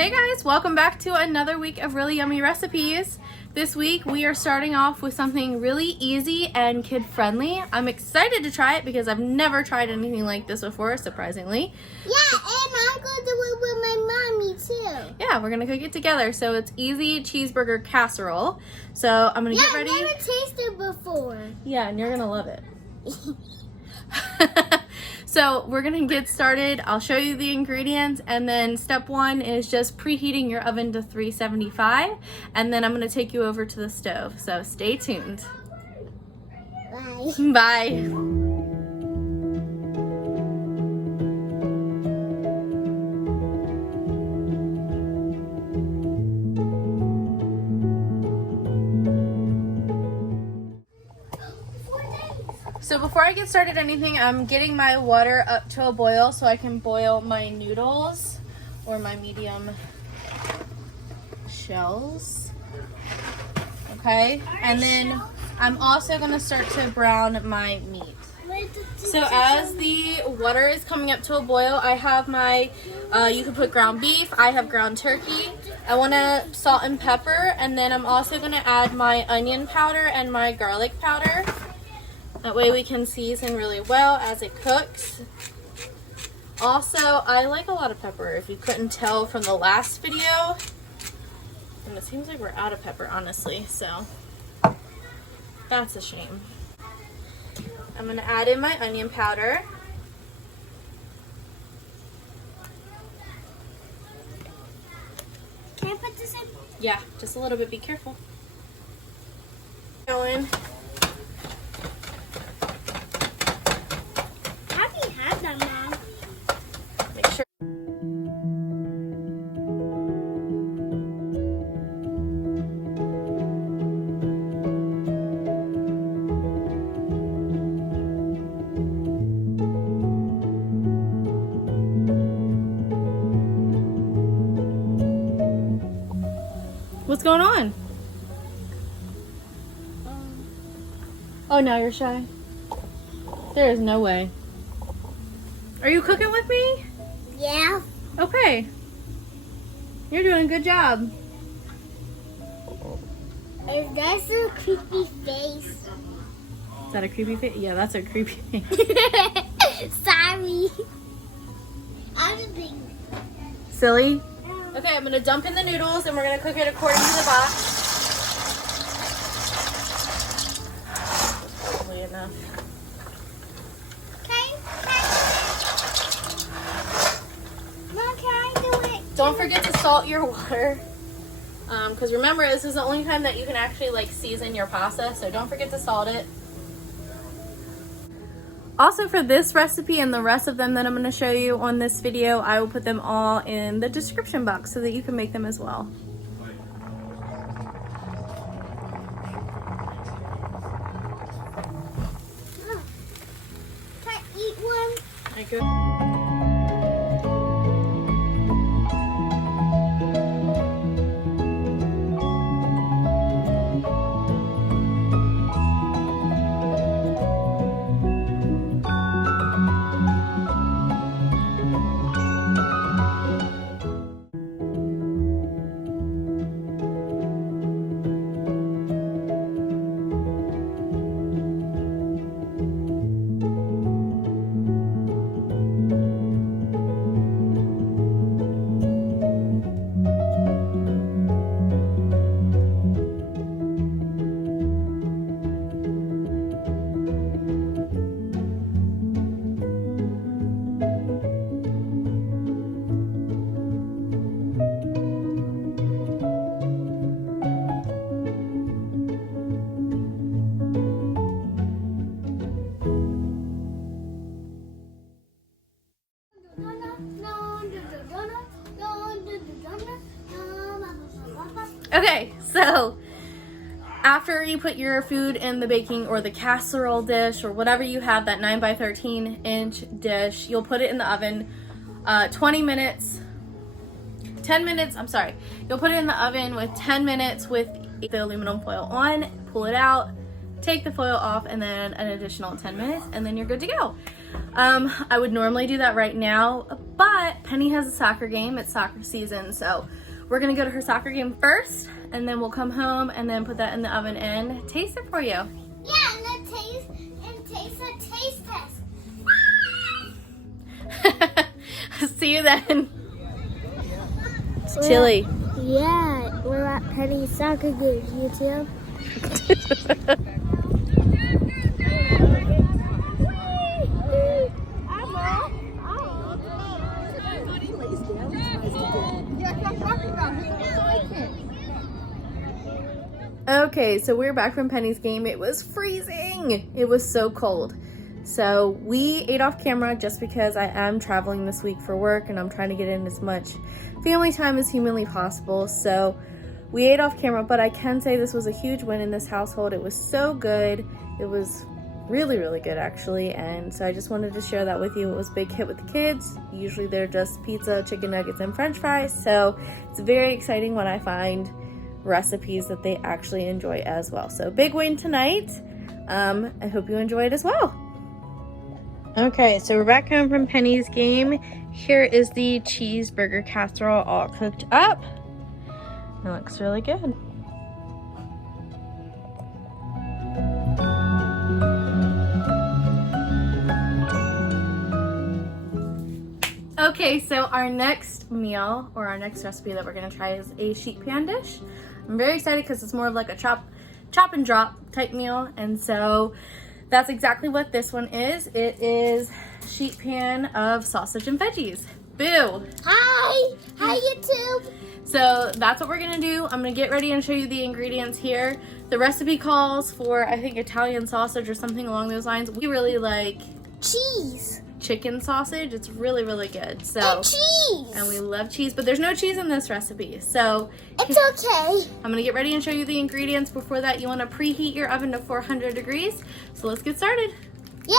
Hey guys, welcome back to another week of really yummy recipes. This week we are starting off with something really easy and kid-friendly. I'm excited to try it because I've never tried anything like this before, surprisingly. Yeah, and I'm going to do it with my mommy too. Yeah, we're gonna cook it together. So it's easy cheeseburger casserole. So I'm gonna get ready. I've never tasted before. Yeah, and you're gonna love it. So we're gonna get started. I'll show you the ingredients, and then step one is just preheating your oven to 375, and then I'm gonna take you over to the stove. So stay tuned. Bye. Bye. So before I get started anything, I'm getting my water up to a boil so I can boil my noodles or my medium shells. Okay, and then I'm also going to start to brown my meat. So as the water is coming up to a boil, I have my, you can put ground beef, I have ground turkey. I want to salt and pepper, and then I'm also going to add my onion powder and my garlic powder. That way we can season really well as it cooks. Also, I like a lot of pepper, if you couldn't tell from the last video. And it seems like we're out of pepper, honestly, so that's a shame. I'm gonna add in my onion powder. Can I put this in? Yeah, just a little bit, be careful. Going. Make sure. What's going on? Oh, now you're shy. There is no way. Are you cooking with me? Yeah. Okay. You're doing a good job. Is that a creepy face? Is that a creepy face? Yeah, that's a creepy face. Sorry. I'm just being Silly? Okay, I'm going to dump in the noodles and we're going to cook it according to the box. Probably enough. Don't forget to salt your water, because remember, this is the only time that you can actually like season your pasta, so don't forget to salt it. Also, for this recipe and the rest of them that I'm going to show you on this video, I will put them all in the description box so that you can make them as well. Can I eat one? I go. Okay, so after you put your food in the baking or the casserole dish or whatever you have, that 9 by 13 inch dish, you'll put it in the oven 10 minutes, I'm sorry. You'll put it in the oven with 10 minutes with the aluminum foil on, pull it out, take the foil off, and then an additional 10 minutes, and then you're good to go. I would normally do that right now, but Penny has a soccer game. It's soccer season, so we're gonna go to her soccer game first, and then we'll come home and then put that in the oven and taste it for you. Yeah, and then taste a taste test. See you then. It's chilly. Yeah, we're at Penny's soccer game. You too? Okay, so we're back from Penny's game. It was freezing. It was so cold. So we ate off camera just because I am traveling this week for work and I'm trying to get in as much family time as humanly possible. So we ate off camera, but I can say this was a huge win in this household. It was so good. It was really, really good actually. And so I just wanted to share that with you. It was a big hit with the kids. Usually they're just pizza, chicken nuggets, and french fries. So it's very exciting when I find recipes that they actually enjoy as well. So big win tonight. I hope you enjoy it as well. Okay, so we're back home from Penny's game. Here is the cheeseburger casserole all cooked up. It looks really good. Okay, so our next meal, or our next recipe that we're gonna try is a sheet pan dish. I'm very excited because it's more of like a chop and drop type meal, and so that's exactly what this one is. It is sheet pan of sausage and veggies. Boo! Hi! Hi, YouTube! So that's what we're gonna do. I'm gonna get ready and show you the ingredients here. The recipe calls for, I think, Italian sausage or something along those lines. We really like Cheese! chicken sausage. It's really, really good. So, And cheese! and we love cheese, but there's no cheese in this recipe. So It's okay. I'm gonna get ready and show you the ingredients. Before that, you wanna preheat your oven to 400 degrees. So let's get started. Yeah!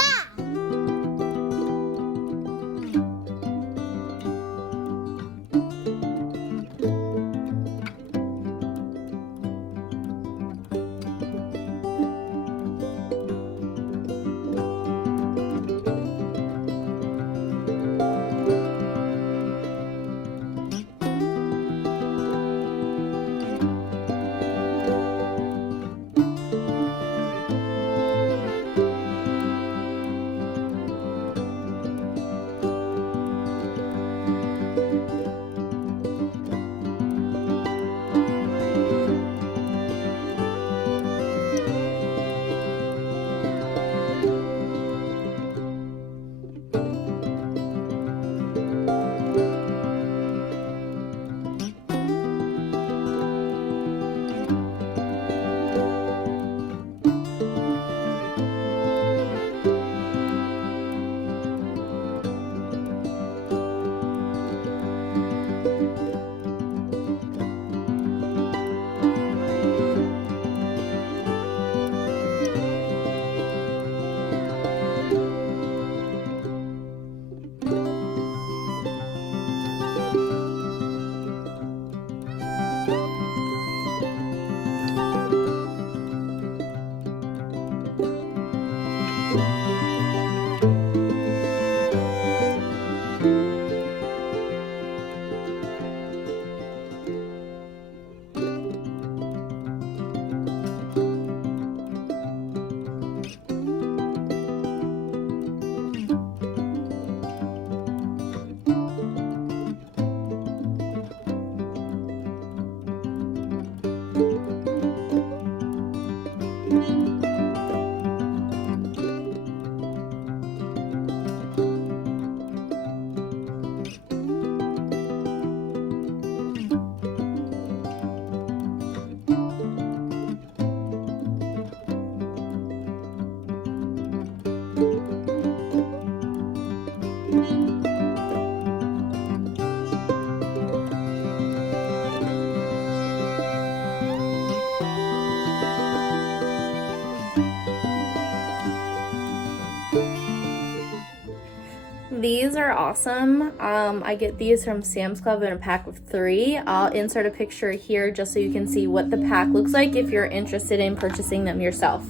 These are awesome. I get these from Sam's Club in a pack of 3. I'll insert a picture here just so you can see what the pack looks like if you're interested in purchasing them yourself.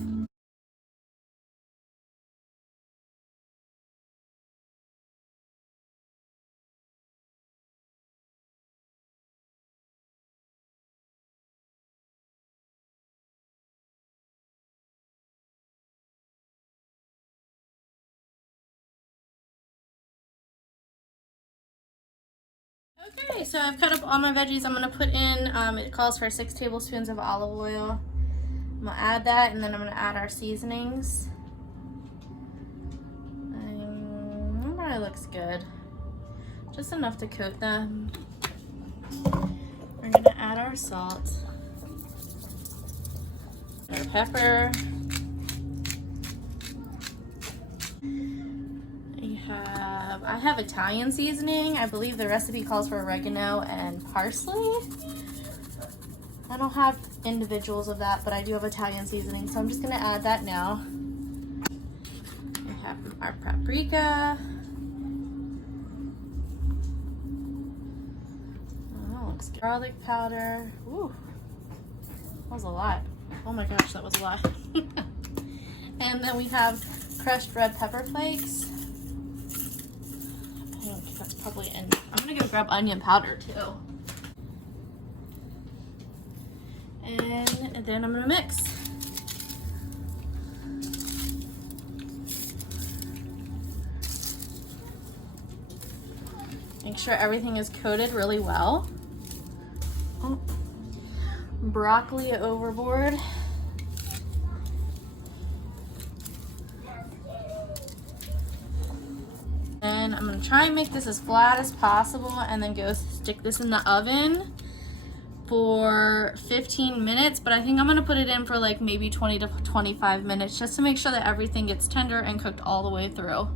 Okay, so I've cut up all my veggies. I'm gonna put in, it calls for 6 tablespoons of olive oil. I'm gonna add that, and then I'm gonna add our seasonings. That probably looks good. Just enough to coat them. We're gonna add our salt, our pepper. I have Italian seasoning. I believe the recipe calls for oregano and parsley. I don't have individuals of that, but I do have Italian seasoning, so I'm just gonna add that now. We have our paprika. Oh, that looks good. Garlic powder. Ooh, that was a lot. Oh my gosh, that was a lot. And then we have crushed red pepper flakes. I think that's probably in. I'm gonna go grab onion powder too. And then I'm gonna mix. Make sure everything is coated really well. Oh. Broccoli overboard. And I'm gonna try and make this as flat as possible and then go stick this in the oven for 15 minutes, but I think I'm gonna put it in for like maybe 20 to 25 minutes just to make sure that everything gets tender and cooked all the way through.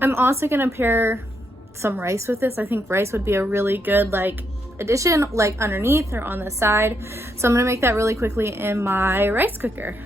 I'm also gonna pair some rice with this. I think rice would be a really good like addition, like underneath or on the side. So I'm gonna make that really quickly in my rice cooker.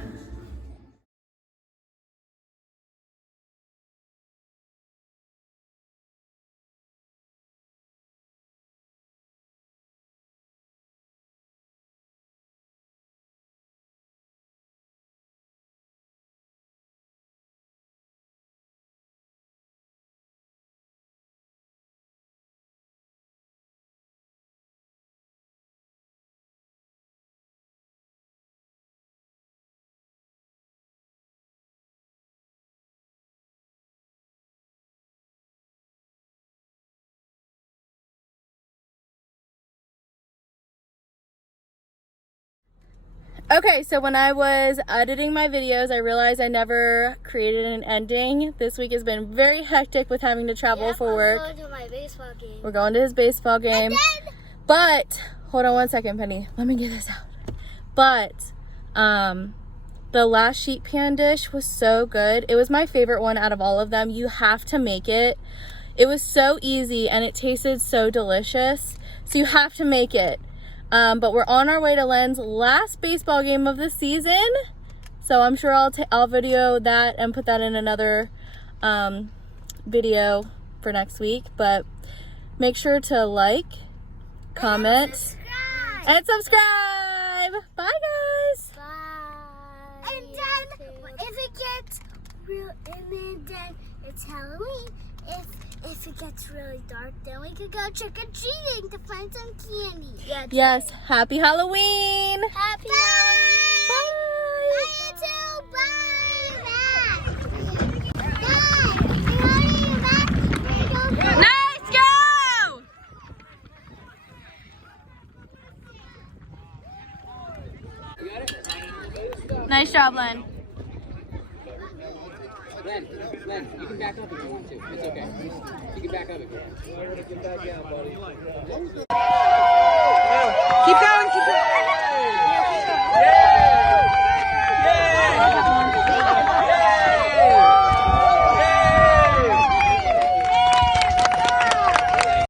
Okay, so when I was editing my videos, I realized I never created an ending. This week has been very hectic with having to travel for work. I'm going to my baseball game. We're going to his baseball game. But, hold on one second, Penny. Let me get this out. But, the last sheet pan dish was so good. It was my favorite one out of all of them. You have to make it. It was so easy and it tasted so delicious. So you have to make it. But we're on our way to Len's last baseball game of the season. So I'm sure I'll video that and put that in another video for next week. But make sure to like, comment, and subscribe. Bye, guys. Bye. And then if it gets real, and then it's Halloween. If it gets really dark, then we could go trick-or-treating to find some candy. Yeah, yes, happy Halloween. Happy Halloween. Bye. Bye. Nice go! Nice job, Len. Len, you can back up if you want to. It's okay. You can back up if you want. Get back down, buddy.